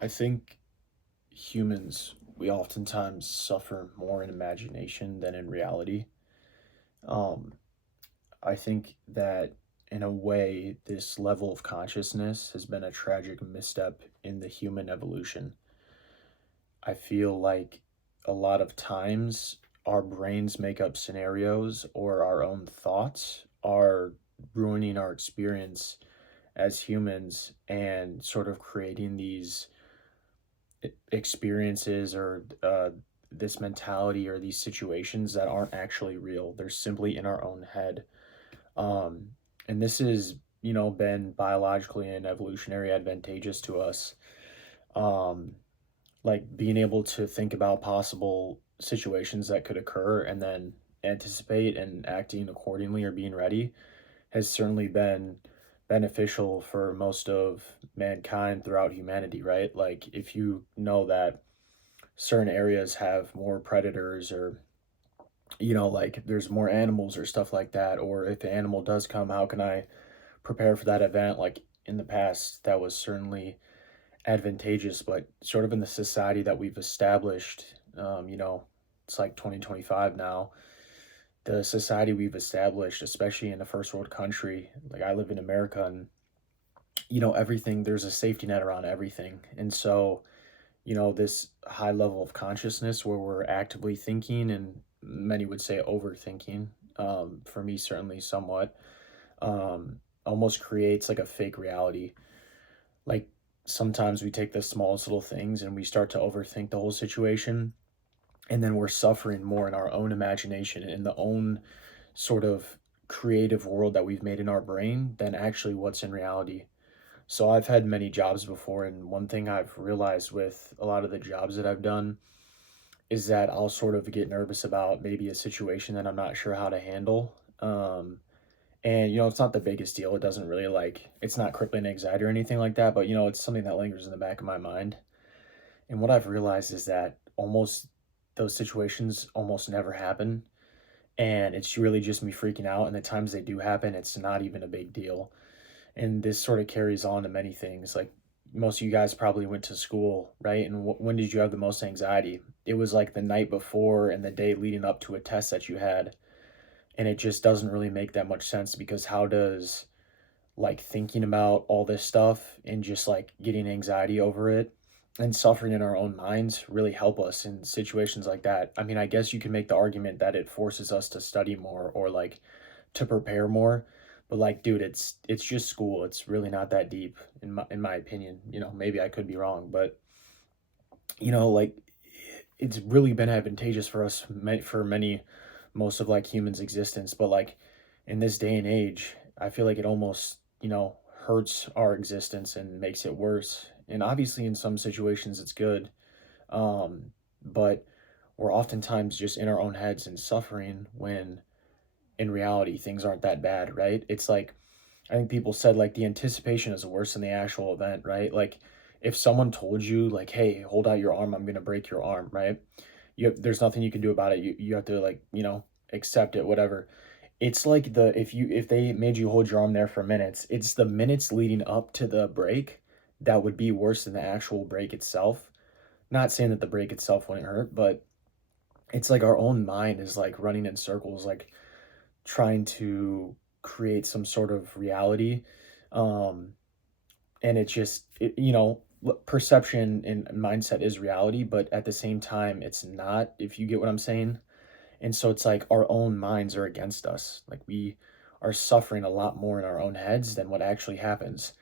I think humans, we oftentimes suffer more in imagination than in reality. Um, I think that in a way, this level of consciousness has been a tragic misstep in the human evolution. I feel like a lot of times our brains make up scenarios or our own thoughts are ruining our experience as humans and sort of creating these experiences or this mentality or these situations that aren't actually real. They're simply in our own head. Um, and this is, been biologically and evolutionary advantageous to us. Um, like being able to think about possible situations that could occur and then anticipate and acting accordingly or being ready has certainly been beneficial for most of mankind throughout humanity, right? Like if you know that certain areas have more predators or like there's more animals or stuff like that, or if an animal does come, how can I prepare for that event? Like in the past that was certainly advantageous, but sort of in the society that we've established, it's like 2025 now. The society we've established, especially in a first world country, like I live in America, and everything, there's a safety net around everything. And so this high level of consciousness where we're actively thinking, and many would say overthinking, for me, certainly somewhat, almost creates like a fake reality. Like sometimes we take the smallest little things and we start to overthink the whole situation, and then we're suffering more in our own imagination, in the own sort of creative world that we've made in our brain than actually what's in reality. So I've had many jobs before, and one thing I've realized with a lot of the jobs that I've done is that I'll sort of get nervous about maybe a situation that I'm not sure how to handle. And it's not the biggest deal. It doesn't really it's not crippling anxiety or anything like that, but it's something that lingers in the back of my mind. And what I've realized is that almost those situations almost never happen. And it's really just me freaking out. And the times they do happen, it's not even a big deal. And this sort of carries on to many things. Like most of you guys probably went to school, right? And when did you have the most anxiety? It was like the night before and the day leading up to a test that you had. And it just doesn't really make that much sense, because how does like thinking about all this stuff and just like getting anxiety over it and suffering in our own minds really help us in situations like that? I mean, I guess you can make the argument that it forces us to study more or like to prepare more, but like dude, it's just school. It's really not that deep in my opinion. Maybe I could be wrong, but like it's really been advantageous for us for many most of like humans existence, but like in this day and age I feel like it almost hurts our existence and makes it worse. And obviously in some situations it's good, um but we're oftentimes just in our own heads and suffering when in reality things aren't that bad, right? It's like I think people said like the anticipation is worse than the actual event, right? Like if someone told you like, "Hey, hold out your arm, I'm going to break your arm," right? There's nothing you can do about it. You have to like, accept it, whatever. It's like if they made you hold your arm there for minutes, it's the minutes leading up to the break that would be worse than the actual break itself. Not saying that the break itself wouldn't hurt, but it's like our own mind is like running in circles, like trying to create some sort of reality. Um, and it just perception and mindset is reality, but at the same time it's not, if you get what I'm saying. And so it's like our own minds are against us. Like we are suffering a lot more in our own heads than what actually happens.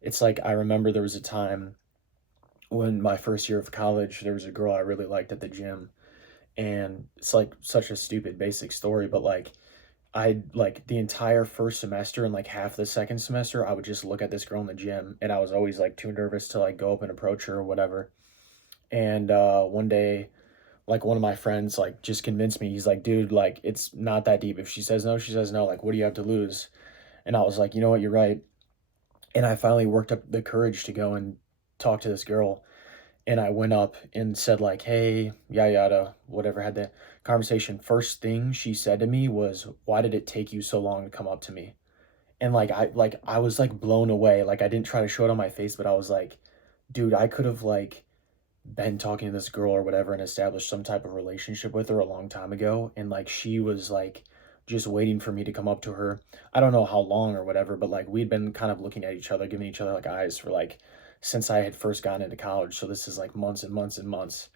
It's like I remember there was a time when my first year of college, there was a girl I really liked at the gym, and it's like such a stupid basic story, but like I like the entire first semester and like half the second semester, I would just look at this girl in the gym, and I was always like too nervous to like go up and approach her or whatever. And one day, like one of my friends like just convinced me. He's like, "Dude, like it's not that deep. If she says no, she says no. Like, what do you have to lose?" And I was like, "You know what? You're right." And I finally worked up the courage to go and talk to this girl. And I went up and said like, "Hey, yada yada, whatever." Had the conversation. First thing she said to me was, "Why did it take you so long to come up to me?" And I was like blown away. Like I didn't try to show it on my face, but I was like, dude, I could have like been talking to this girl or whatever and established some type of relationship with her a long time ago. And like she was like just waiting for me to come up to her. I don't know how long or whatever, but like we'd been kind of looking at each other, giving each other like eyes for like since I had first gotten into college. So this is like months and months and months.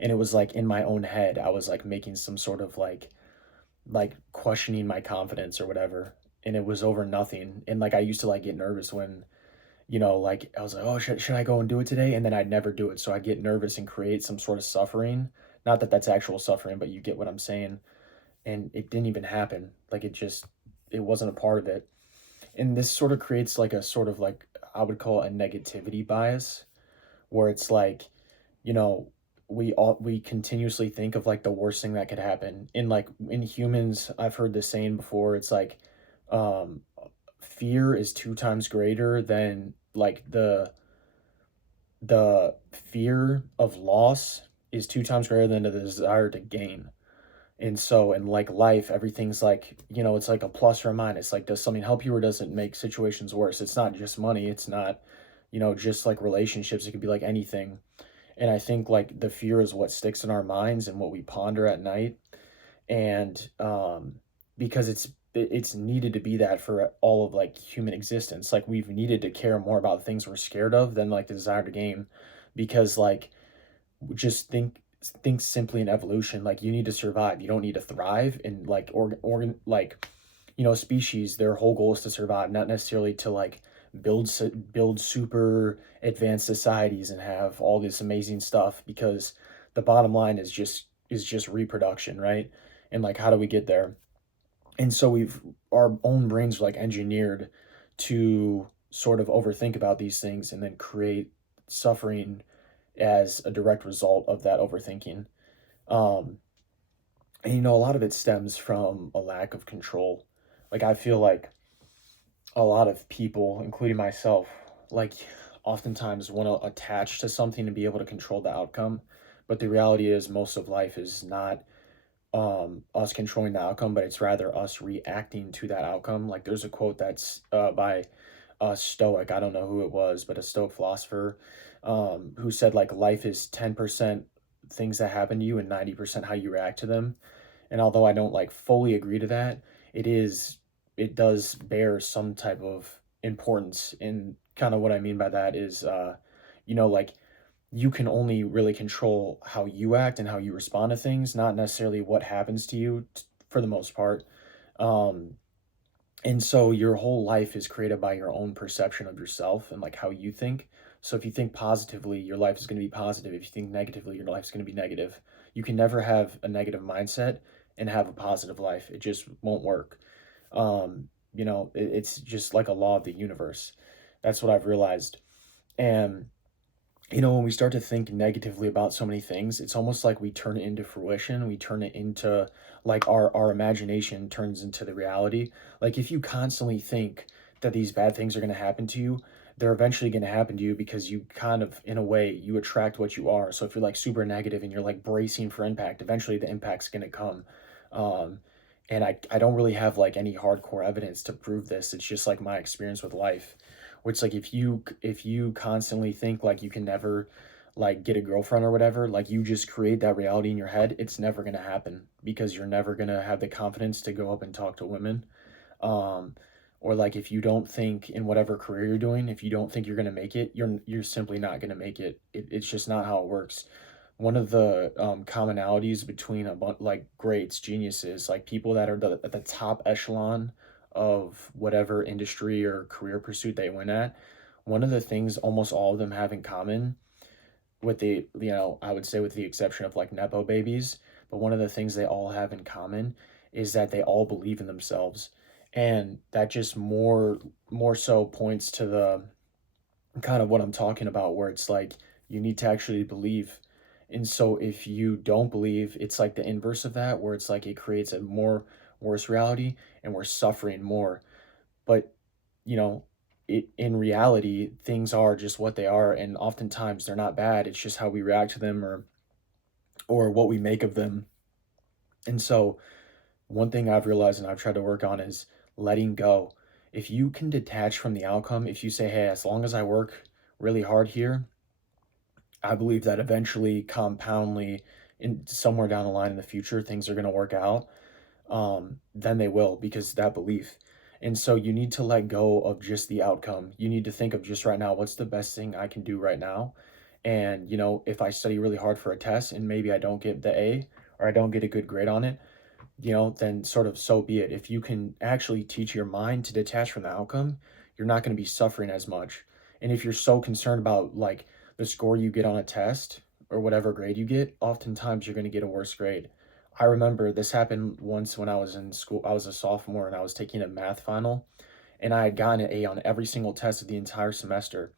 And it was like in my own head, I was like making some sort of like questioning my confidence or whatever. And it was over nothing. And like I used to like get nervous when like I was like, oh, should I go and do it today? And then I'd never do it. So I get nervous and create some sort of suffering. Not that that's actual suffering, but you get what I'm saying. And it didn't even happen. Like it wasn't a part of it. And this sort of creates like a sort of like, I would call it a negativity bias, where it's like, you know, we continuously think of like the worst thing that could happen. In like in humans, I've heard this saying before. It's like, um, fear is 2 times greater than like the fear of loss is 2 times greater than the desire to gain. And so in like life, everything's like, it's like a plus or a minus. Like, does something help you or does it make situations worse? It's not just money. It's not, just like relationships. It could be like anything. And I think like the fear is what sticks in our minds and what we ponder at night. And because it's needed to be that for all of like human existence. Like we've needed to care more about the things we're scared of than like the desire to gain, because like just think simply in evolution. Like you need to survive, you don't need to thrive. And like organ like species, their whole goal is to survive, not necessarily to like build super advanced societies and have all this amazing stuff, because the bottom line is just reproduction, right? And like how do we get there? And so our own brains are like engineered to sort of overthink about these things and then create suffering as a direct result of that overthinking. Um, and a lot of it stems from a lack of control. Like I feel like a lot of people, including myself, like oftentimes want to attach to something to be able to control the outcome. But the reality is most of life is not us controlling the outcome, but it's rather us reacting to that outcome. Like there's a quote that's by a Stoic. I don't know who it was, but a Stoic philosopher, who said like life is 10% things that happen to you and 90% how you react to them. And although I don't like fully agree to that, it does bear some type of importance. And kind of what I mean by that is, like you can only really control how you act and how you respond to things, not necessarily what happens to you for the most part. Um, and so your whole life is created by your own perception of yourself and like how you think. So if you think positively, your life is going to be positive. If you think negatively, your life is going to be negative. You can never have a negative mindset and have a positive life. It just won't work. It's just like a law of the universe. That's what I've realized. And when we start to think negatively about so many things, it's almost like we turn it into fruition. We turn it into like our imagination turns into the reality. Like if you constantly think that these bad things are going to happen to you, they're eventually going to happen to you, because you kind of, in a way, you attract what you are. So if you're like super negative and you're like bracing for impact, eventually the impact's going to come. Um, and I don't really have like any hardcore evidence to prove this. It's just like my experience with life, which like if you constantly think like you can never like get a girlfriend or whatever, like you just create that reality in your head, it's never going to happen, because you're never going to have the confidence to go up and talk to women. um or like if you don't think in whatever career you're doing, if you don't think you're going to make it, you're simply not going to make it. It's just not how it works. One of the commonalities between like greats, geniuses, like people that are at the top echelon of whatever industry or career pursuit they went at, one of the things almost all of them have in common, with the I would say with the exception of like nepo babies, but one of the things they all have in common is that they all believe in themselves. And that just more so points to the kind of what I'm talking about, where it's like you need to actually believe. And so if you don't believe, it's like the inverse of that, where it's like it creates a more worse reality and we're suffering more. But you know, in reality, things are just what they are, and oftentimes they're not bad. It's just how we react to them, or what we make of them. And so one thing I've realized and I've tried to work on is letting go. If you can detach from the outcome, if you say, hey, as long as I work really hard here, I believe that eventually, compoundly, in somewhere down the line in the future, things are going to work out. Then they will, because that belief. And so you need to let go of just the outcome. You need to think of just right now, what's the best thing I can do right now? And, if I study really hard for a test and maybe I don't get the A or I don't get a good grade on it, then sort of so be it. If you can actually teach your mind to detach from the outcome, you're not going to be suffering as much. And if you're so concerned about like the score you get on a test or whatever grade you get, oftentimes you're going to get a worse grade. I remember this happened once when I was in school. I was a sophomore and I was taking a math final, and I had gotten an A on every single test of the entire semester.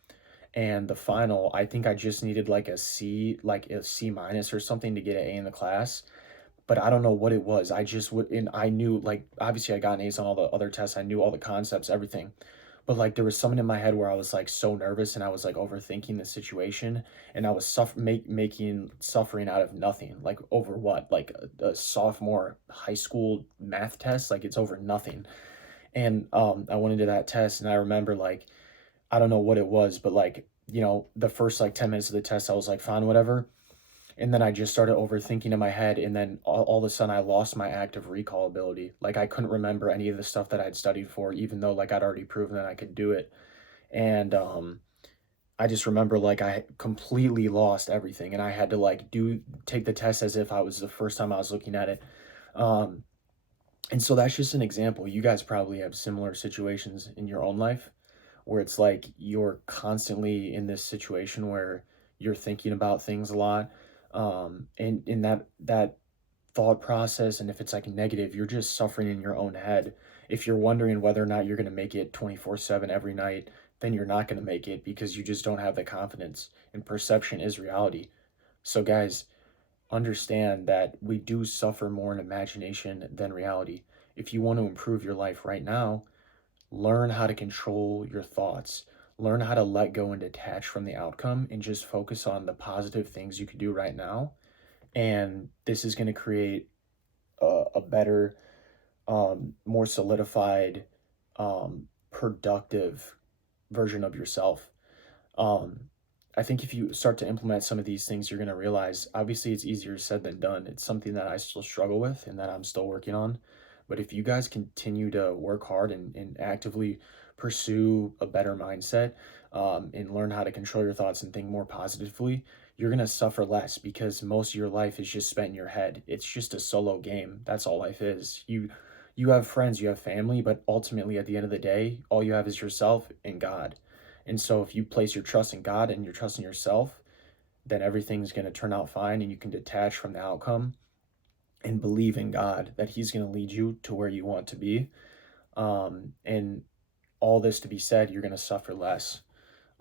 And the final, I think I just needed like a C minus or something to get an A in the class, but I don't know what it was. I just would, and I knew, like, obviously I got an ace on all the other tests. I knew all the concepts, everything. But like there was something in my head where I was like so nervous and I was like overthinking the situation, and I was making suffering out of nothing. Like over what? Like a sophomore high school math test, like it's over nothing. And I went into that test and I remember like I don't know what it was, but like, the first like 10 minutes of the test I was like fine, whatever, and then I just started overthinking in my head, and then all of a sudden I lost my active recall ability. Like I couldn't remember any of the stuff that I'd studied for, even though like I'd already proven that I could do it. And I just remember like I completely lost everything, and I had to like do take the test as if I was the first time I was looking at it. Um, and so that's just an example. You guys probably have similar situations in your own life where it's like you're constantly in this situation where you're thinking about things a lot, and in that thought process, and if it's like negative, you're just suffering in your own head. If you're wondering whether or not you're going to make it 24/7 every night, then you're not going to make it because you just don't have the confidence, and perception is reality. So guys, understand that we do suffer more in imagination than reality. If you want to improve your life right now, learn how to control your thoughts. Learn how to let go and detach from the outcome and just focus on the positive things you can do right now. And this is going to create a better, more solidified, productive version of yourself. Um, I think if you start to implement some of these things, you're going to realize obviously it's easier said than done. It's something that I still struggle with and that I'm still working on. But if you guys continue to work hard and actively pursue a better mindset, and learn how to control your thoughts and think more positively, you're going to suffer less because most of your life is just spent in your head. It's just a solo game. That's all life is. You have friends, you have family, but ultimately at the end of the day, all you have is yourself and God. And so if you place your trust in God and your trust in yourself, then everything's going to turn out fine, and you can detach from the outcome and believe in God that He's going to lead you to where you want to be. And all this to be said, you're going to suffer less.